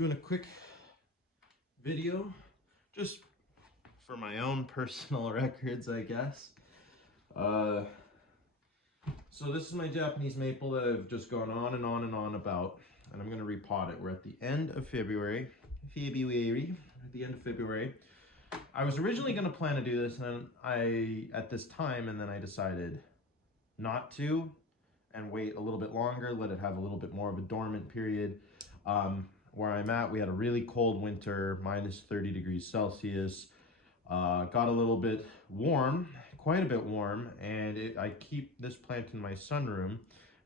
doing a quick video just for my own personal records, I guess. So this is my Japanese maple that I've just gone on and on and on about, and I'm going to repot it. We're at the end of February. At the end of February. I was originally going to plan to do this, and at this time, and then I decided not to, and wait a little bit longer, let it have a little bit more of a dormant period. Where I'm at, we had a really cold winter, minus 30 degrees Celsius. Got a little bit warm, quite a bit warm, and I keep this plant in my sunroom,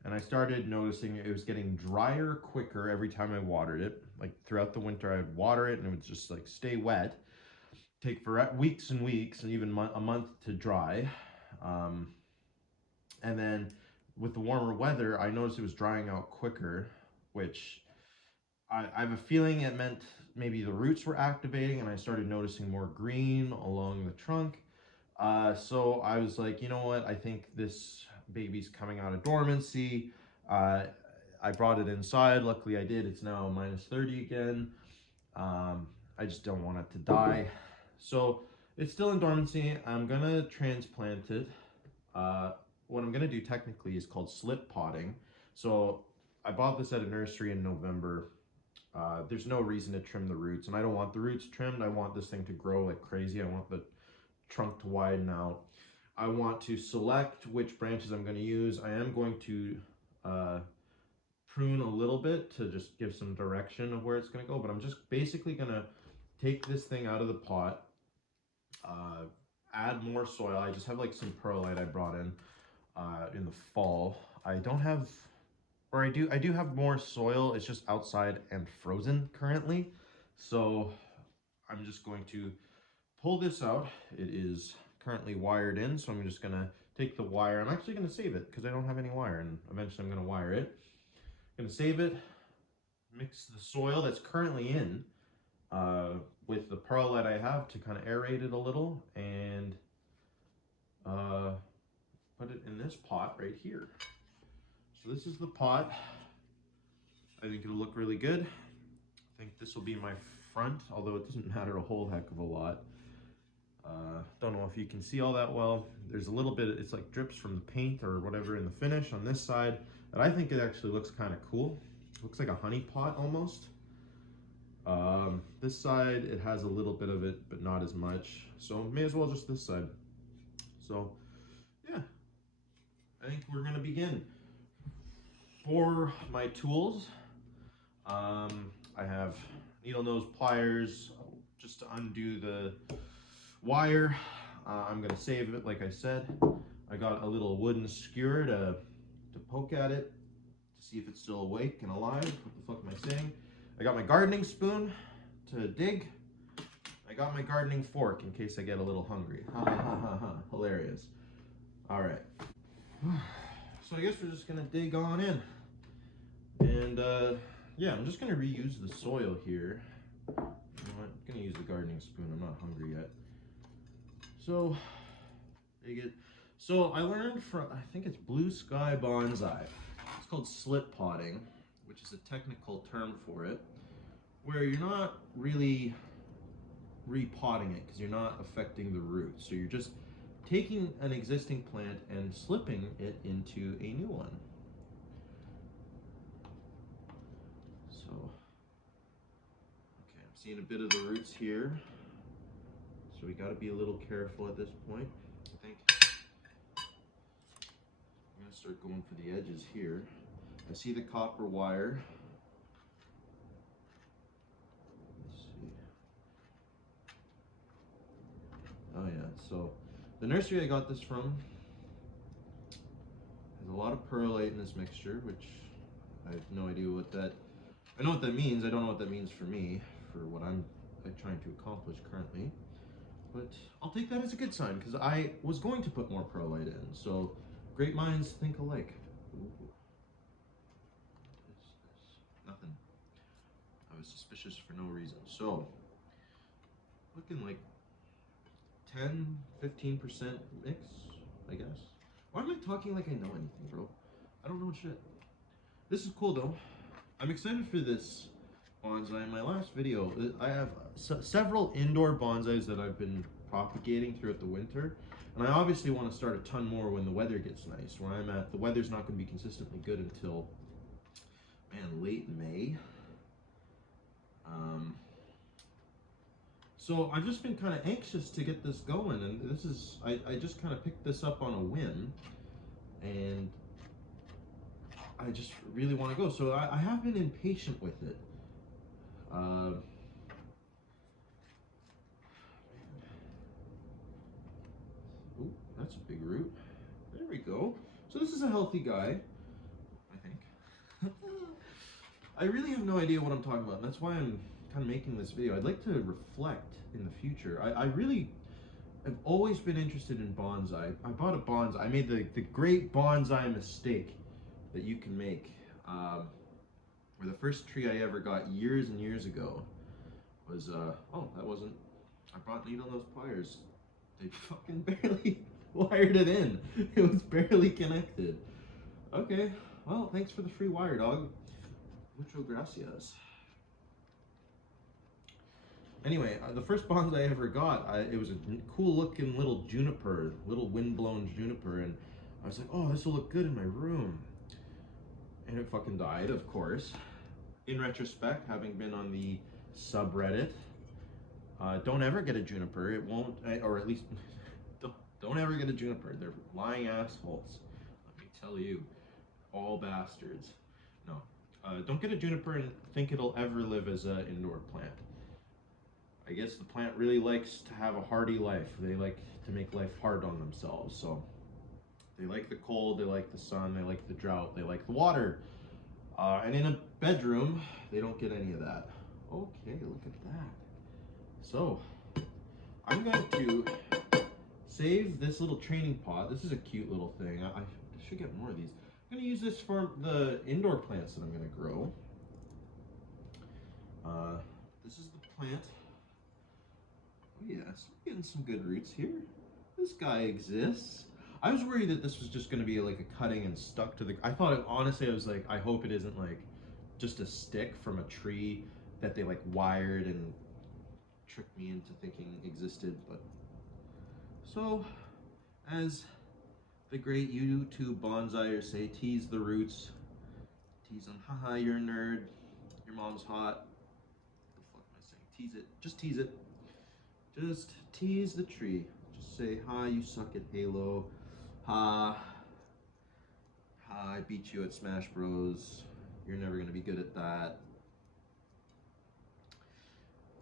and I started noticing it was getting drier quicker every time I watered it. Like throughout the winter, I'd water it and it would just like stay wet, take for weeks and weeks, and even a month to dry. And then with the warmer weather, I noticed it was drying out quicker, which I have a feeling it meant maybe the roots were activating, and I started noticing more green along the trunk. So I was like, you know what? I think this baby's coming out of dormancy. I brought it inside. Luckily I did. It's now minus 30 again. I just don't want it to die. So it's still in dormancy. I'm going to transplant it. What I'm going to do technically is called slit potting. So I bought this at a nursery in November. There's no reason to trim the roots, and I don't want the roots trimmed. I want this thing to grow like crazy. I want the trunk to widen out. I want to select which branches I'm going to use. I am going to prune a little bit to just give some direction of where it's going to go, but I'm just basically going to take this thing out of the pot, add more soil. I just have like some perlite I brought in the fall. I don't have, or I do have more soil. It's just outside and frozen currently. So I'm just going to pull this out. It is currently wired in, so I'm just gonna take the wire. I'm actually gonna save it because I don't have any wire, and eventually I'm gonna wire it. I'm gonna save it, mix the soil that's currently in with the perlite I have to kind of aerate it a little, and put it in this pot right here. So this is the pot. I think it'll look really good. I think this will be my front, although it doesn't matter a whole heck of a lot. Don't know if you can see all that well. There's a little bit, it's like drips from the paint or whatever in the finish on this side, but I think it actually looks kind of cool. It looks like a honey pot almost. This side, it has a little bit of it, but not as much. So may as well just this side. So yeah, I think we're gonna begin. For my tools, I have needle nose pliers just to undo the wire. I'm gonna save it, like I said. I got a little wooden skewer to poke at it to see if it's still awake and alive. What the fuck am I saying? I got my gardening spoon to dig. I got my gardening fork in case I get a little hungry. Ha ha ha ha ha. Hilarious. All right. So I guess we're just gonna dig on in. And yeah, I'm just gonna reuse the soil here. You know what? I'm gonna use the gardening spoon. I'm not hungry yet. So, dig it. So I learned from, I think it's Blue Sky Bonsai. It's called slit potting, which is a technical term for it, where you're not really repotting it because you're not affecting the roots. So you're just taking an existing plant and slipping it into a new one. So, okay, I'm seeing a bit of the roots here. So we got to be a little careful at this point. I think I'm going to start going for the edges here. I see the copper wire. Let's see. Oh yeah, so the nursery I got this from has a lot of perlite in this mixture, which I have no idea what that, I know what that means. I don't know what that means for me, for what I'm trying to accomplish currently. But I'll take that as a good sign, because I was going to put more perlite in. So great minds think alike. Ooh. Nothing. I was suspicious for no reason. So looking like 10-15% mix, I guess. Why am I talking like I know anything, bro? I don't know shit. This is cool though. I'm excited for this bonsai. In my last video, I have several indoor bonsais that I've been propagating throughout the winter, and I obviously want to start a ton more when the weather gets nice. Where I'm at, the weather's not going to be consistently good until, man, late May. So I've just been kind of anxious to get this going, and this is, I just kind of picked this up on a whim, and I just really want to go. So I have been impatient with it. Oh, that's a big root. There we go. So this is a healthy guy, I think. I really have no idea what I'm talking about, and that's why I'm kind of making this video. I'd like to reflect in the future. I've always been interested in bonsai. I bought a bonsai. I made the great bonsai mistake that you can make. Where the first tree I ever got years and years ago was, oh, that wasn't, I brought needle nose pliers. They fucking barely wired it in. It was barely connected. Okay, well, thanks for the free wire, dog. Mucho gracias. Anyway, the first bonsai I ever got, it was a cool looking little juniper, little wind-blown juniper, and I was like, oh, this will look good in my room. And it fucking died, of course. In retrospect, having been on the subreddit, don't ever get a juniper. It won't, or at least, don't ever get a juniper. They're lying assholes. Let me tell you, all bastards. No, don't get a juniper and think it'll ever live as an indoor plant. I guess the plant really likes to have a hardy life. They like to make life hard on themselves. So they like the cold, they like the sun, they like the drought, they like the water. And in a bedroom, they don't get any of that. Okay, look at that. So I'm going to save this little training pot. This is a cute little thing. I should get more of these. I'm going to use this for the indoor plants that I'm going to grow. This is the plant. Oh yes, we're getting some good roots here. This guy exists. I was worried that this was just going to be like a cutting and stuck to the, I thought it, honestly, I was like, I hope it isn't like just a stick from a tree that they like wired and tricked me into thinking existed. But so, as the great YouTube bonsaiers say, tease the roots. Tease them, haha, you're a nerd, your mom's hot. What the fuck am I saying? Tease it, just tease it. Just tease the tree. Just say, hi, you suck at Halo. Ha, I beat you at Smash Bros. You're never gonna be good at that.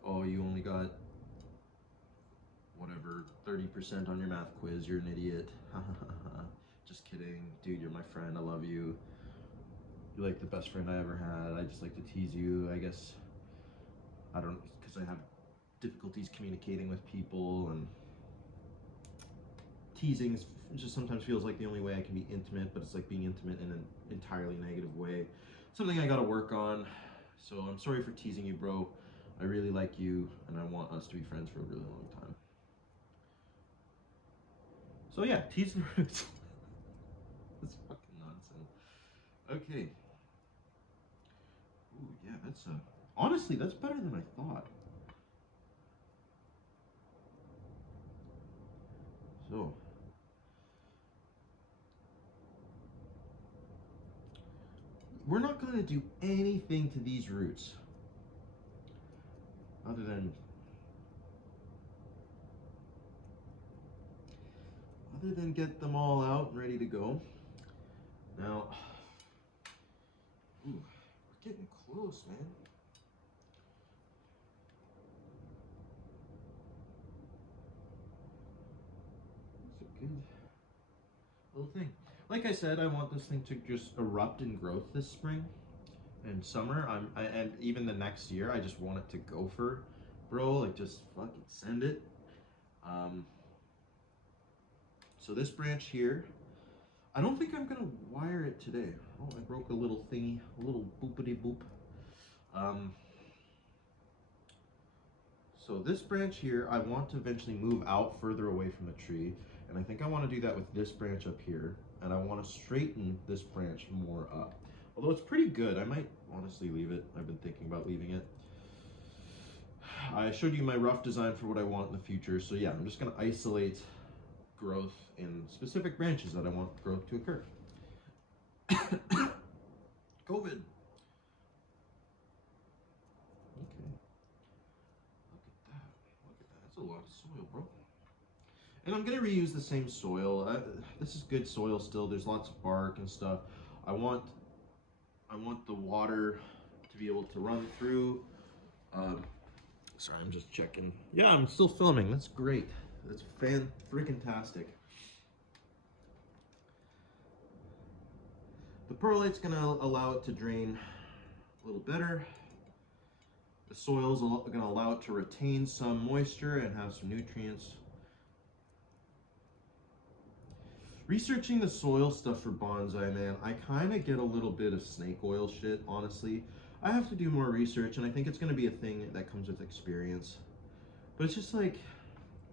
Oh, you only got whatever 30% on your math quiz. You're an idiot. Just kidding, dude. You're my friend. I love you. You're like the best friend I ever had. I just like to tease you. I guess I don't, because I have difficulties communicating with people, and teasing just sometimes feels like the only way I can be intimate, but it's like being intimate in an entirely negative way. Something I gotta work on. So I'm sorry for teasing you, bro. I really like you, and I want us to be friends for a really long time. So yeah, tease the roots. That's fucking nonsense. Okay. Ooh, yeah, that's honestly, that's better than I thought. So we're not going to do anything to these roots other than get them all out and ready to go. Now, ooh, we're getting close, man. That's a good little thing. Like I said, I want this thing to just erupt in growth this spring and summer. And even the next year, I just want it to go for, bro. Like, just fucking send it. So this branch here, I don't think I'm gonna wire it today. Oh, I broke a little thingy, a little boopity boop. So this branch here, I want to eventually move out further away from the tree, and I think I want to do that with this branch up here, and I want to straighten this branch more up. Although it's pretty good. I might honestly leave it. I've been thinking about leaving it. I showed you my rough design for what I want in the future. So yeah, I'm just going to isolate growth in specific branches that I want growth to occur. COVID. Okay. Look at that. Look at that. That's a lot of soil, bro. And I'm going to reuse the same soil. This is good soil still. There's lots of bark and stuff. I want the water to be able to run through. Sorry, I'm just checking. Yeah, I'm still filming. That's great. That's freaking-tastic. The perlite's going to allow it to drain a little better. The soil's going to allow it to retain some moisture and have some nutrients. Researching the soil stuff for bonsai, man, I kind of get a little bit of snake oil shit, honestly. I have to do more research, and I think it's going to be a thing that comes with experience. But it's just like,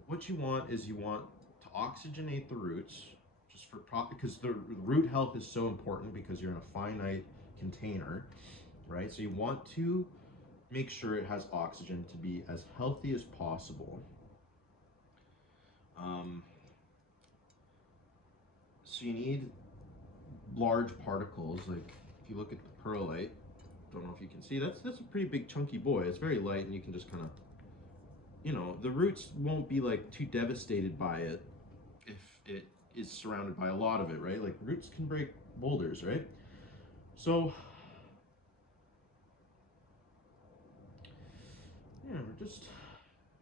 what you want is you want to oxygenate the roots, just for because the root health is so important because you're in a finite container, right? So you want to make sure it has oxygen to be as healthy as possible. So you need large particles. Like if you look at the perlite, don't know if you can see, that's a pretty big chunky boy. It's very light, and you can just kind of, you know, the roots won't be like too devastated by it if it is surrounded by a lot of it, right? Like roots can break boulders, right? So yeah, we're just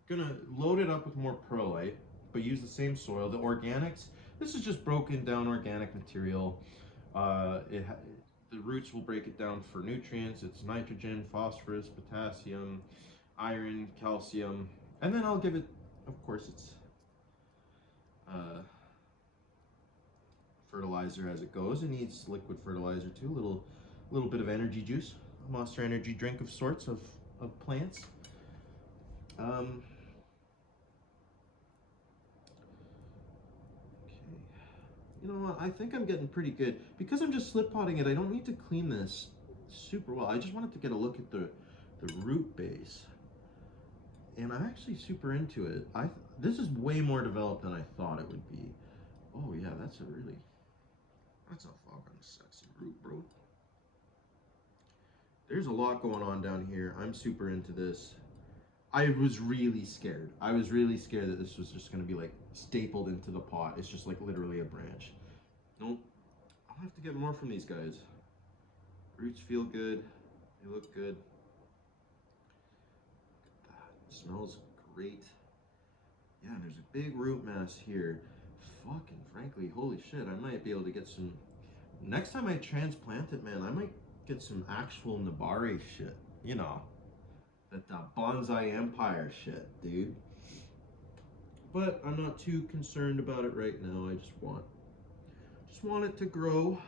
gonna load it up with more perlite, but use the same soil. The organics, this is just broken down organic material. The roots will break it down for nutrients. It's nitrogen, phosphorus, potassium, iron, calcium, and then I'll give it, of course, it's fertilizer as it goes. It needs liquid fertilizer too, a little bit of energy juice, a Monster Energy drink of sorts of plants. You know what, I think I'm getting pretty good. Because I'm just slit potting it, I don't need to clean this super well. I just wanted to get a look at the root base. And I'm actually super into it. This is way more developed than I thought it would be. Oh yeah, that's a fucking sexy root, bro. There's a lot going on down here. I'm super into this. I was really scared. I was really scared that this was just going to be like stapled into the pot. It's just like literally a branch. Nope. I'll have to get more from these guys. Roots feel good. They look good. Look at that. It smells great. Yeah, and there's a big root mass here. Fucking frankly, holy shit, I might be able to get some... Next time I transplant it, man, I might get some actual Nabare shit. You know. That Bonsai Empire shit, dude. But I'm not too concerned about it right now. I just want it to grow.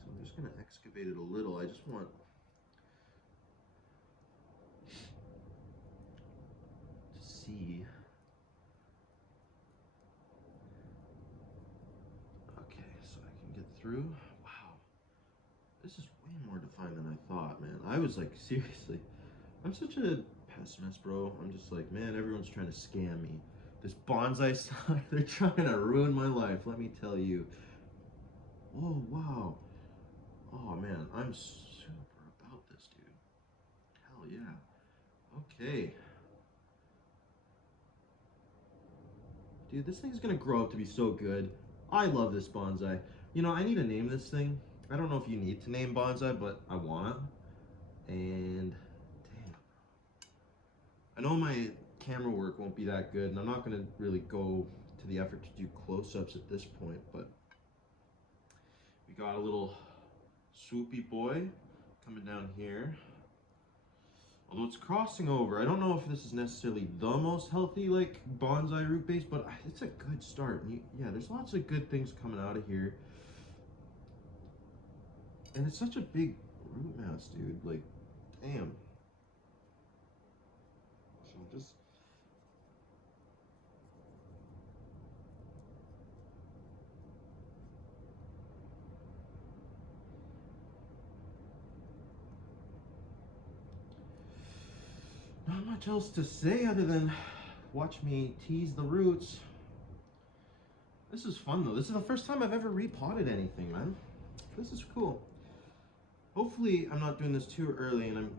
So I'm just gonna excavate it a little. I just want to see. Through. Wow, this is way more defined than I thought, man. I was like, seriously, I'm such a pessimist, bro. I'm just like, man, everyone's trying to scam me. This bonsai style, they're trying to ruin my life, let me tell you. Oh, wow. Oh, man, I'm super about this, dude. Hell yeah. Okay. Dude, this thing's gonna grow up to be so good. I love this bonsai. You know, I need to name this thing. I don't know if you need to name bonsai, but I wanna. And damn, I know my camera work won't be that good, and I'm not gonna really go to the effort to do close-ups at this point, but we got a little swoopy boy coming down here. Although it's crossing over, I don't know if this is necessarily the most healthy like bonsai root base, but it's a good start. Yeah, there's lots of good things coming out of here. And it's such a big root mass, dude. Like, damn. So just... much else to say other than watch me tease the roots. This is fun though. This is the first time I've ever repotted anything, man. This is cool. Hopefully I'm not doing this too early, and I'm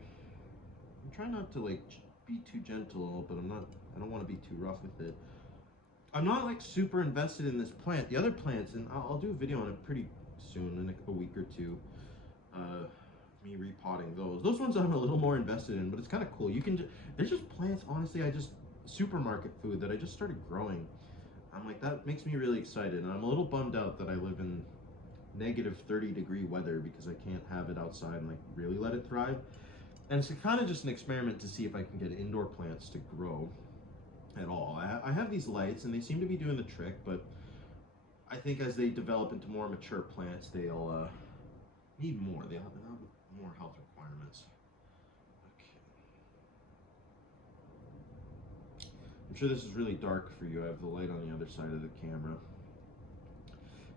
trying not to like be too gentle, but I don't want to be too rough with it. I'm not like super invested in this plant. The other plants, and I'll do a video on it pretty soon, in like a week or two. Me repotting those. Those ones I'm a little more invested in, but it's kind of cool. You can there's just plants, honestly, supermarket food that I just started growing. I'm like, that makes me really excited, and I'm a little bummed out that I live in negative 30-degree weather because I can't have it outside and like really let it thrive. And it's kind of just an experiment to see if I can get indoor plants to grow at all. I have these lights and they seem to be doing the trick, but I think as they develop into more mature plants, they'll need more. They'll have more health requirements. I'm sure this is really dark for you. I have the light on the other side of the camera.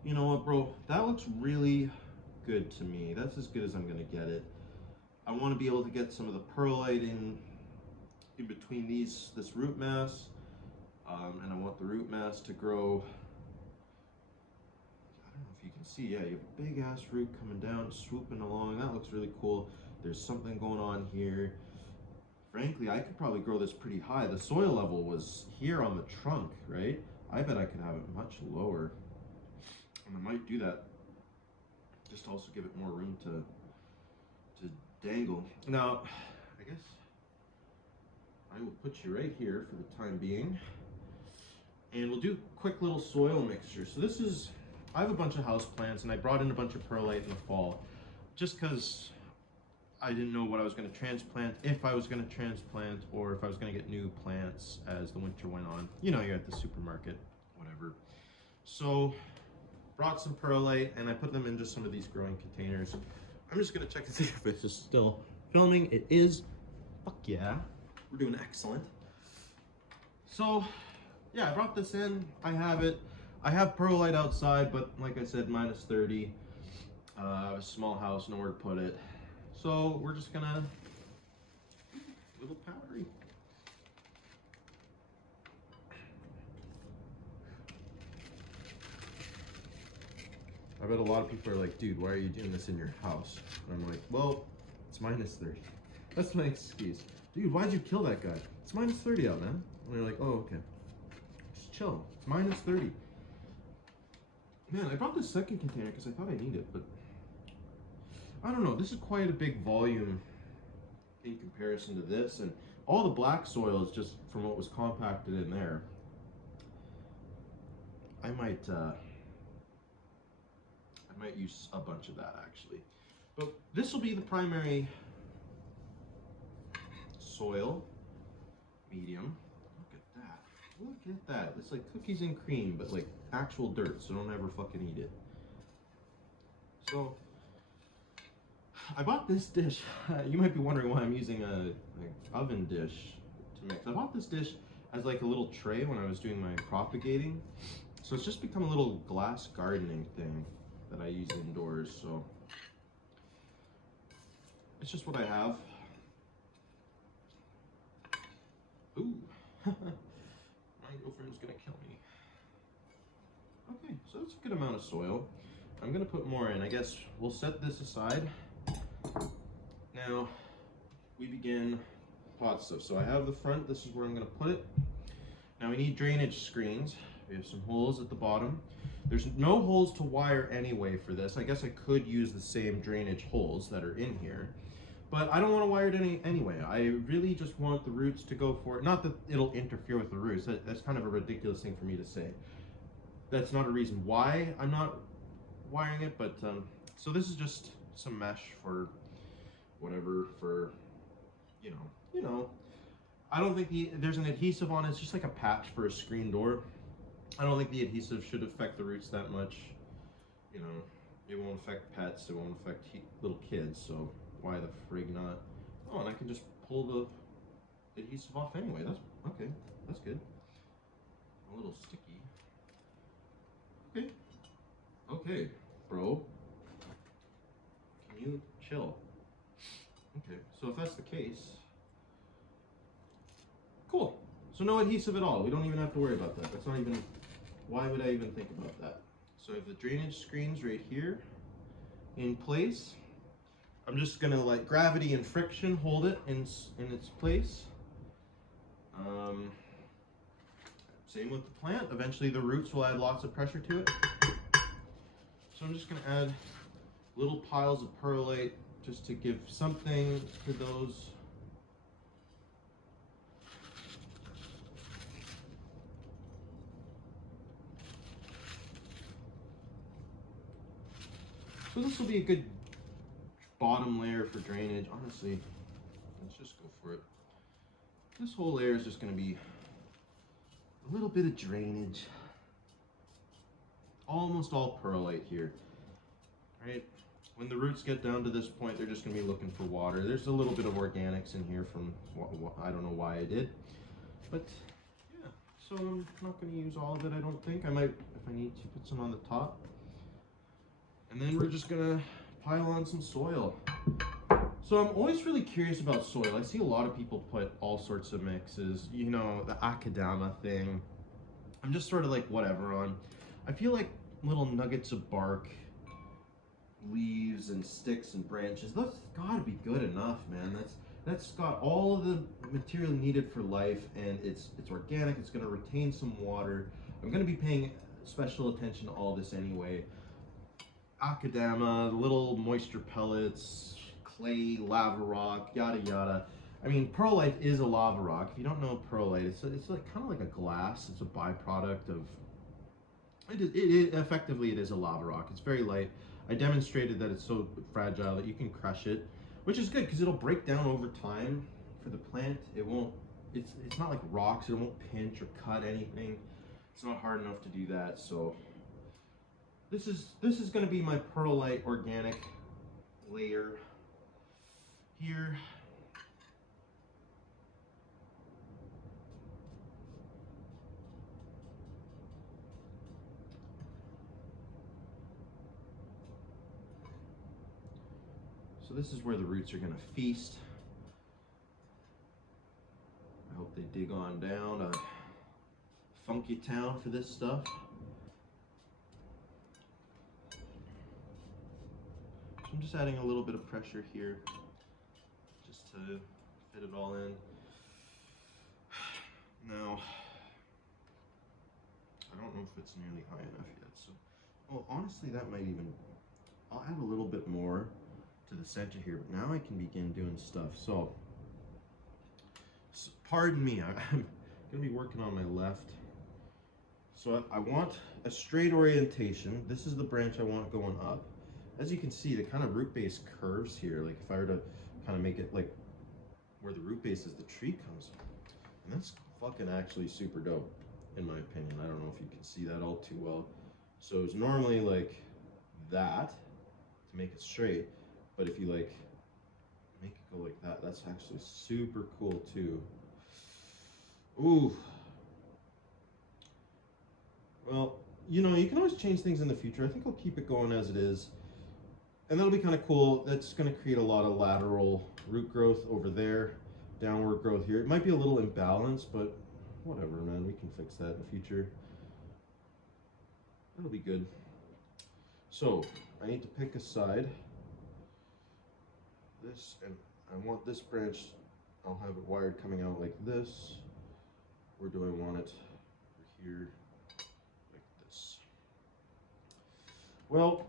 You know what, bro? That looks really good to me. That's as good as I'm gonna get it. I want to be able to get some of the perlite in between this root mass, and I want the root mass to grow. I don't know if you can see. Yeah, you have a big ass root coming down, swooping along. That looks really cool. There's something going on here. Frankly, I could probably grow this pretty high. The soil level was here on the trunk, right? I bet I could have it much lower. And I might do that. Just to also give it more room to dangle. Now, I guess I will put you right here for the time being. And we'll do a quick little soil mixture. So this is, I have a bunch of house plants and I brought in a bunch of perlite in the fall just because I didn't know what I was going to transplant, if I was going to transplant, or if I was going to get new plants as the winter went on. You know, you're at the supermarket, whatever. So, brought some perlite, and I put them into some of these growing containers. I'm just going to check to see if this is still filming. It is. Fuck yeah. We're doing excellent. So, yeah, I brought this in. I have it. I have perlite outside, but like I said, minus 30. I have a small house, nowhere to put it. So we're just gonna, a little powdery. I bet a lot of people are like, dude, why are you doing this in your house? And I'm like, well, it's minus 30. That's my excuse. Dude, why'd you kill that guy? It's minus 30 out, man. And they're like, oh, okay. Just chill. It's minus 30. Man, I brought this second container because I thought I needed it, but I don't know. This is quite a big volume in comparison to this, and all the black soil is just from what was compacted in there. I might use a bunch of that actually, but this will be the primary soil medium. Look at that! Look at that! It's like cookies and cream, but like actual dirt. So don't ever fucking eat it. So I bought this dish. You might be wondering why I'm using a oven dish to mix. I bought this dish as like a little tray when I was doing my propagating. So it's just become a little glass gardening thing that I use indoors. So it's just what I have. Ooh, my girlfriend's gonna kill me. Okay, so that's a good amount of soil. I'm gonna put more in. I guess we'll set this aside. Now, we begin pot stuff. So I have the front, this is where I'm gonna put it. Now we need drainage screens. We have some holes at the bottom. There's no holes to wire anyway for this. I guess I could use the same drainage holes that are in here, but I don't want to wire it anyway. I really just want the roots to go for it. Not that it'll interfere with the roots. That's kind of a ridiculous thing for me to say. That's not a reason why I'm not wiring it, but so this is just some mesh for whatever, for you know. I don't think there's an adhesive on it. It's just like a patch for a screen door. I don't think the adhesive should affect the roots that much. You know, it won't affect pets. It won't affect little kids. So why the frig not? Oh, and I can just pull the adhesive off anyway. That's okay. That's good. A little sticky. Okay. Okay, bro. Can you chill? Okay. So if that's the case, Cool. So no adhesive at all. We don't even have to worry about that. That's not even, why would I even think about that? So I have the drainage screens right here in place. I'm just gonna let gravity and friction hold it in its place. Same with the plant. Eventually the roots will add lots of pressure to it. So I'm just gonna add little piles of perlite just to give something to those. So this will be a good bottom layer for drainage. Honestly, let's just go for it. This whole layer is just going to be a little bit of drainage. Almost all perlite here, right? When the roots get down to this point, they're just going to be looking for water. There's a little bit of organics in here from I don't know why I did, but yeah. So I'm not going to use all of it, I don't think. I might, if I need to, put some on the top. And then we're just gonna pile on some soil. So I'm always really curious about soil. I see a lot of people put all sorts of mixes, you know, the akadama thing. I'm just sort of like whatever on. I feel like little nuggets of bark, leaves and sticks and branches, that's gotta be good enough, man. That's got all of the material needed for life, and it's organic, it's gonna retain some water. I'm gonna be paying special attention to all this anyway. Akadama, little moisture pellets, clay, lava rock, yada yada. I mean, perlite is a lava rock. If you don't know perlite, it's like kind of like a glass. It's a byproduct of. Effectively it is a lava rock. It's very light. I demonstrated that it's so fragile that you can crush it, which is good because it'll break down over time for the plant. It won't. It's not like rocks. It won't pinch or cut anything. It's not hard enough to do that. So. This is going to be my perlite organic layer here. So this is where the roots are going to feast. I hope they dig on down. A funky town for this stuff. I'm just adding a little bit of pressure here just to fit it all in. Now, I don't know if it's nearly high enough yet, so, well, honestly, that might even, I'll add a little bit more to the center here, but now I can begin doing stuff. So pardon me, I'm gonna be working on my left. So I want a straight orientation. This is the branch I want going up. As you can see, the kind of root base curves here. Like if I were to kind of make it like where the root base is, the tree comes. And that's fucking actually super dope, in my opinion. I don't know if you can see that all too well. So it's normally like that to make it straight. But if you like make it go like that, that's actually super cool too. Ooh. Well, you know, you can always change things in the future. I think I'll keep it going as it is. And that'll be kind of cool. That's going to create a lot of lateral root growth over there, downward growth here. It might be a little imbalanced, but whatever, man. We can fix that in the future. That'll be good. So I need to pick a side. This, and I want this branch, I'll have it wired coming out like this. Where do I want it? Over here, like this. Well,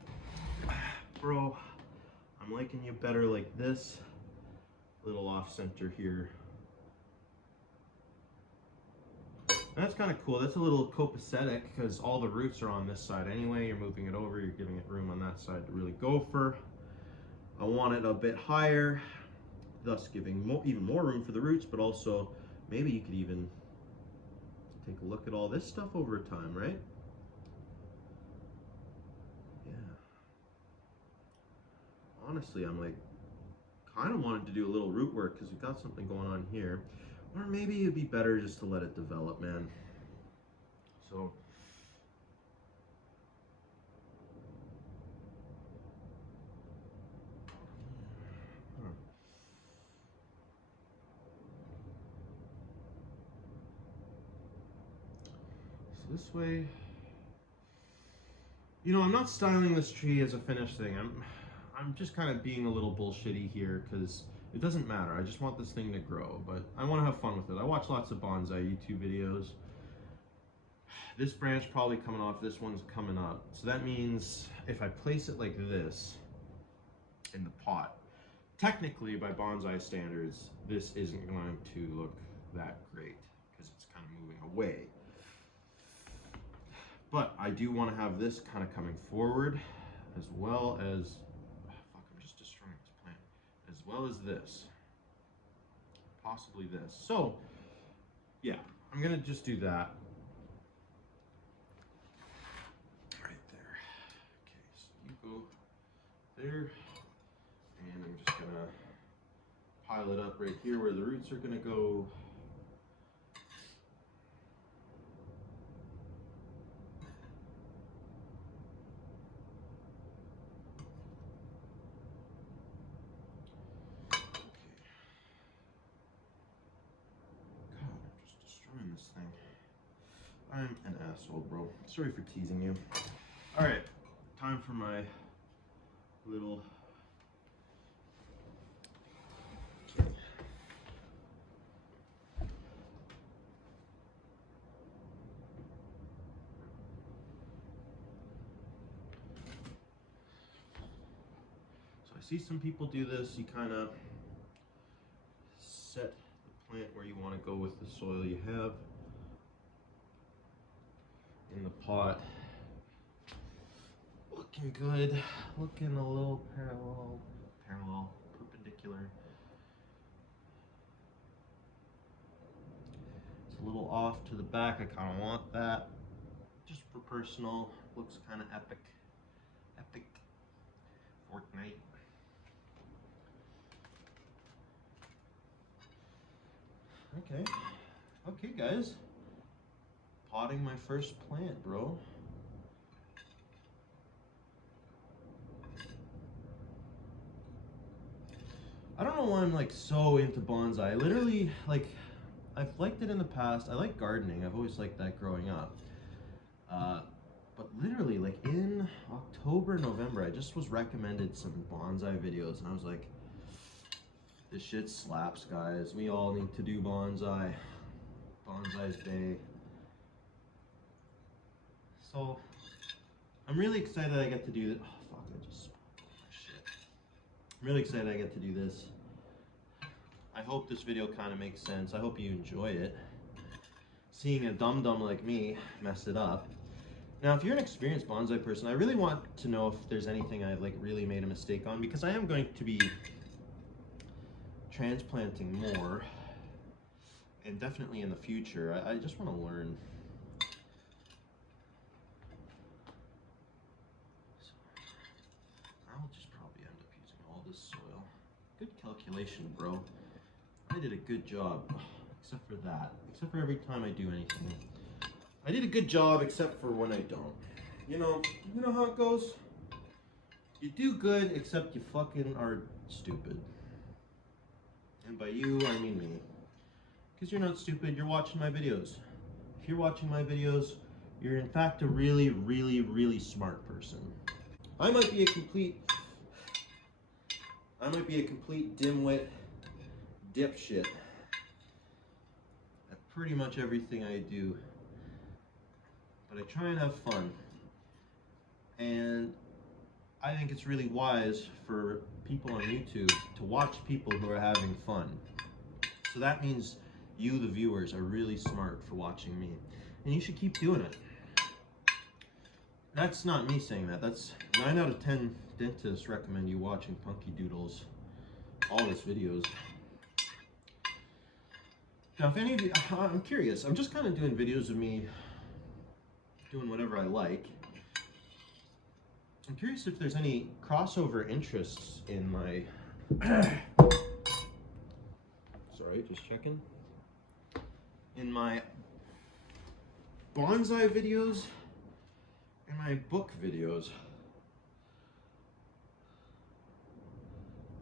bro, I'm liking you better like this. Little off center here. And that's kind of cool. That's a little copacetic because all the roots are on this side anyway. You're moving it over, you're giving it room on that side to really go for. I want it a bit higher, thus giving even more room for the roots, but also maybe you could even take a look at all this stuff over time, right? Yeah. Honestly, I'm like, kind of wanted to do a little root work because we've got something going on here. Or maybe it'd be better just to let it develop, man. So, this way, you know, I'm not styling this tree as a finished thing. I'm just kind of being a little bullshitty here because it doesn't matter. I just want this thing to grow, but I want to have fun with it. I watch lots of bonsai YouTube videos. This branch probably coming off, this one's coming up. So that means if I place it like this in the pot, technically by bonsai standards, this isn't going to look that great because it's kind of moving away. But I do want to have this kind of coming forward as well as, fuck, I'm just destroying this plant, as well as this, possibly this. So yeah, I'm gonna just do that. Go there, and I'm just gonna pile it up right here where the roots are gonna go. Okay. God, I'm just destroying this thing. I'm an asshole, bro. Sorry for teasing you. All right, time for my little. So I see some people do this. You kind of set the plant where you want to go with the soil you have in the pot. Looking good, looking a little parallel, perpendicular. It's a little off to the back. I kind of want that just for personal. Looks kind of epic. Fortnite. Okay guys, potting my first plant, bro. I don't know why I'm like so into bonsai. I literally, like, I've liked it in the past. I like gardening. I've always liked that growing up. But literally, like in October, November, I just was recommended some bonsai videos, and I was like, this shit slaps, guys. We all need to do bonsai. Bonsai's day. So I'm really excited I get to do this. Oh fuck, I just shit. I'm really excited I get to do this. I hope this video kind of makes sense. I hope you enjoy it. Seeing a dum-dum like me mess it up. Now, if you're an experienced bonsai person, I really want to know if there's anything I've like really made a mistake on, because I am going to be transplanting more, and definitely in the future. I just want to learn. So, I'll just probably end up using all this soil. Good calculation, bro. I did a good job, except for that. Except for every time I do anything. I did a good job, except for when I don't. You know how it goes? You do good, except you fucking are stupid. And by you, I mean me. Because you're not stupid, you're watching my videos. If you're watching my videos, you're in fact a really, really, really smart person. I might be a complete dimwit dipshit at pretty much everything I do. But I try and have fun. And I think it's really wise for people on YouTube to watch people who are having fun. So that means you, the viewers, are really smart for watching me. And you should keep doing it. That's not me saying that. That's 9 out of 10 dentists recommend you watching Punky Doodle's all his videos. Now, if any of you, I'm curious. I'm just kind of doing videos of me doing whatever I like. I'm curious if there's any crossover interests in my sorry, just checking, in my bonsai videos and my book videos.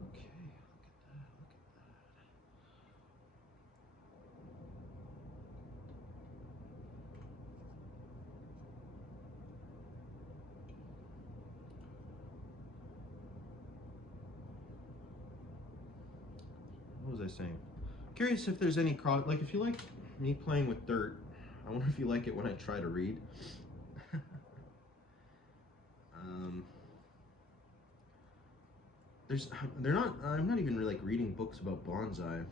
Okay, look at that. was I saying? Curious if there's any cross, like if you like me playing with dirt, I wonder if you like it when I try to read. I'm not even really like reading books about bonsai,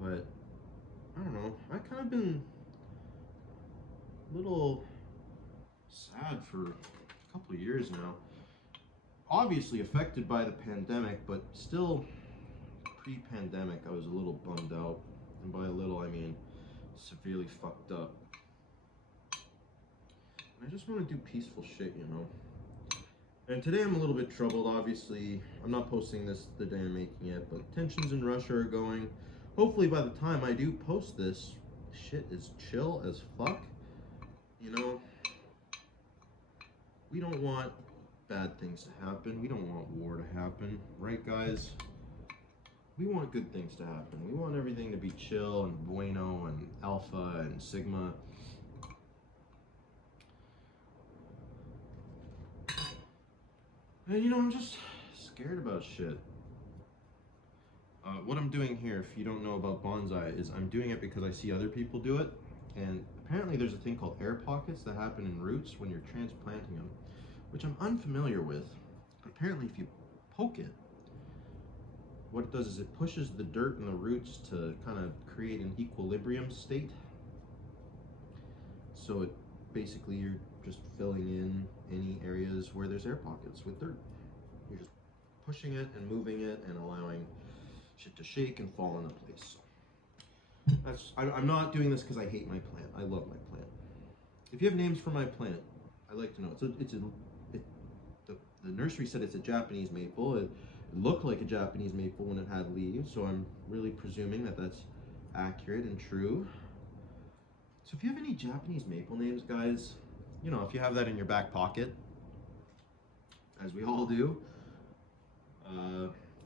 but I don't know, I've kind of been a little sad for a couple of years now. Obviously affected by the pandemic, but still pre-pandemic I was a little bummed out, and by a little I mean severely fucked up. I just want to do peaceful shit, you know. And today I'm a little bit troubled. Obviously, I'm not posting this the day I'm making it, but tensions in Russia are going. Hopefully by the time I do post this, shit is chill as fuck. You know, we don't want bad things to happen. We don't want war to happen, right guys? We want good things to happen. We want everything to be chill and bueno and alpha and sigma. And you know, I'm just scared about shit. What I'm doing here, if you don't know about bonsai, is I'm doing it because I see other people do it. And apparently there's a thing called air pockets that happen in roots when you're transplanting them, which I'm unfamiliar with. But apparently if you poke it, what it does is it pushes the dirt in the roots to kind of create an equilibrium state. So it basically, you're just filling in any areas where there's air pockets with dirt. You're just pushing it and moving it and allowing shit to shake and fall into place. So I'm not doing this because I hate my plant. I love my plant. If you have names for my plant, I'd like to know. The nursery said it's a Japanese maple. It looked like a Japanese maple when it had leaves, so I'm really presuming that that's accurate and true. So if you have any Japanese maple names, guys, you know, if you have that in your back pocket, as we all do,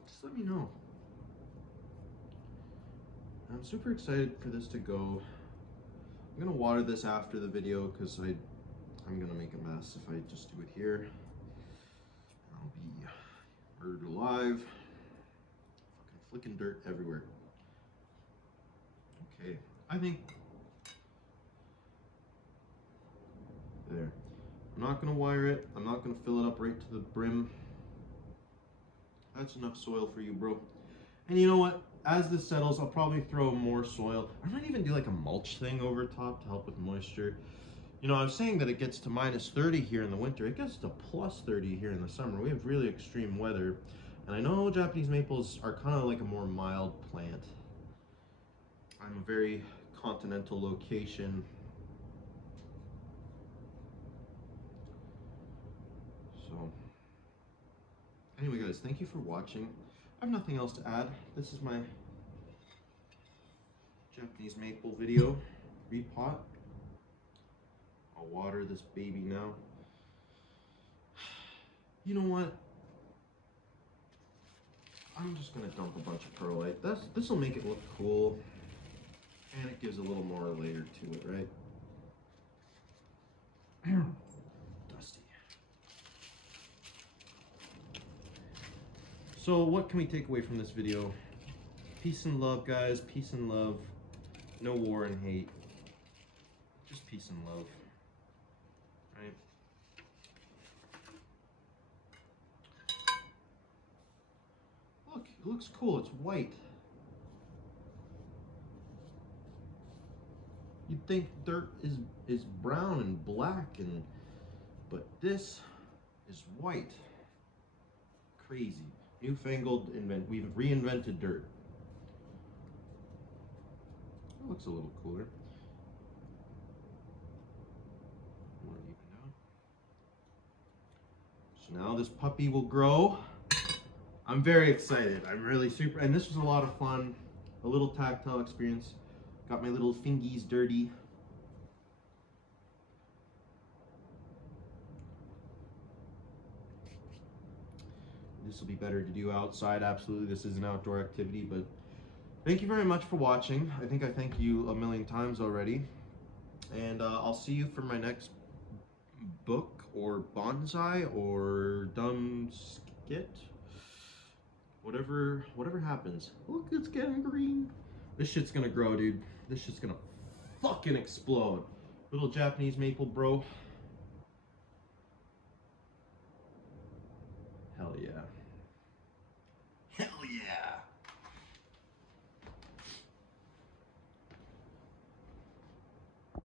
just let me know. I'm super excited for this to go. I'm gonna water this after the video because I'm gonna make a mess if I just do it here. I'll be murdered alive. Fucking flicking dirt everywhere. Okay, I think there. I'm not gonna wire it. I'm not gonna fill it up right to the brim. That's enough soil for you, bro. And you know what? As this settles, I'll probably throw more soil. I might even do like a mulch thing over top to help with moisture. You know, I was saying that it gets to -30 here in the winter. It gets to +30 here in the summer. We have really extreme weather. And I know Japanese maples are kind of like a more mild plant. I'm a very continental location. So, anyway guys, thank you for watching. I have nothing else to add. This is my Japanese maple video repot. I'll water this baby now. You know what? I'm just gonna dump a bunch of perlite. This will make it look cool, and it gives a little more layer to it, right? Dusty. So what can we take away from this video? Peace and love, guys. Peace and love. No war and hate. Just peace and love. Right? Look, it looks cool. It's white. You'd think dirt is brown and black, but this is white. Crazy. Newfangled we've reinvented dirt. It looks a little cooler. More evened out. So now this puppy will grow. I'm very excited. I'm really super, and this was a lot of fun. A little tactile experience. Got my little fingies dirty. This will be better to do outside. Absolutely, this is an outdoor activity, but thank you very much for watching. I think I thank you a million times already. And I'll see you for my next book or bonsai or dumb skit. whatever happens. Look, it's getting green. This shit's gonna grow, dude. This shit's gonna fucking explode. Little Japanese maple, bro. Hell yeah.